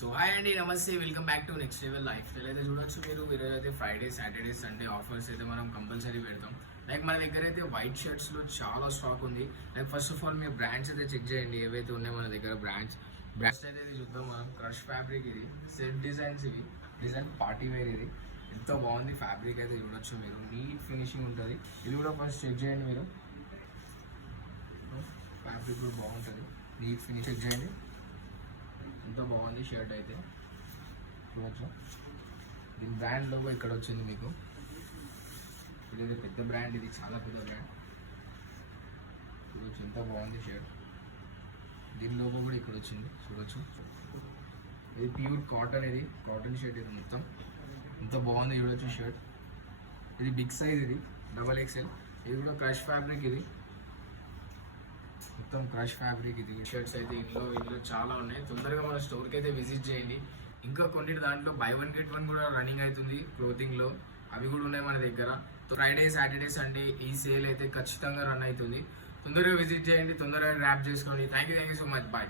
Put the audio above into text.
So hi అండి, నమస్తే, welcome back to next level life style. అయితే చూడొచ్చు మీరు ఈరోజు అయితే ఫ్రైడే, సాటర్డే, సండే ఆఫర్స్ అయితే మనం కంపల్సరీ పెడతాం. లైక్ మన దగ్గర అయితే వైట్ షర్ట్స్లో చాలా స్టాక్ ఉంది. లైక్ ఫస్ట్ ఆఫ్ ఆల్ మీరు బ్రాండ్స్ అయితే చెక్ చేయండి ఏవైతే ఉన్నాయో మన దగ్గర. బ్రాండ్స్ అయితే చూద్దాం మనం. క్రష్ ఫ్యాబ్రిక్, ఇది సెట్ డిజైన్స్, ఇవి డిజైన్ పార్టీ వేర్. ఇది ఎంతో బాగుంది ఫ్యాబ్రిక్ అయితే చూడొచ్చు మీరు. నీట్ ఫినిషింగ్ ఉంటుంది. ఇది కూడా ఫస్ట్ చెక్ చేయండి మీరు. ఫ్యాబ్రిక్ కూడా బాగుంటుంది, నీట్ ఫినిష్. చెక్ చేయండి, ఎంతో బాగుంది షర్ట్ అయితే చూడొచ్చు. దీని బ్రాండ్ లోగో ఇక్కడ వచ్చింది మీకు. ఇది పెద్ద బ్రాండ్, ఇది చాలా పెద్ద బ్రాండ్. చూడొచ్చు ఎంత బాగుంది షర్ట్. దీని లోగో కూడా ఇక్కడ వచ్చింది చూడొచ్చు. ఇది ప్యూర్ కాటన్, ఇది కాటన్ షర్ట్. ఇది మొత్తం ఎంత బాగుంది చూడొచ్చు షర్ట్. ఇది బిగ్ సైజ్, ఇది XXL. ఇది కూడా క్రష్ ఫ్యాబ్రిక్, ఇది మొత్తం క్రష్ ఫ్యాబ్రిక్. ఇది షర్ట్స్ అయితే ఇందులో చాలా ఉన్నాయి. తొందరగా మన స్టోర్కి అయితే విజిట్ చేయండి. ఇంకా కొన్ని దాంట్లో బై 1 get 1 కూడా రన్నింగ్ అవుతుంది క్లోతింగ్లో. అవి కూడా ఉన్నాయి మన దగ్గర. ఫ్రైడే, సాటర్డే, సండే ఈ సేల్ అయితే ఖచ్చితంగా రన్ అవుతుంది. తొందరగా విజిట్ చేయండి, తొందరగా ర్యాప్ చేసుకోండి. Thank you so much. Bye.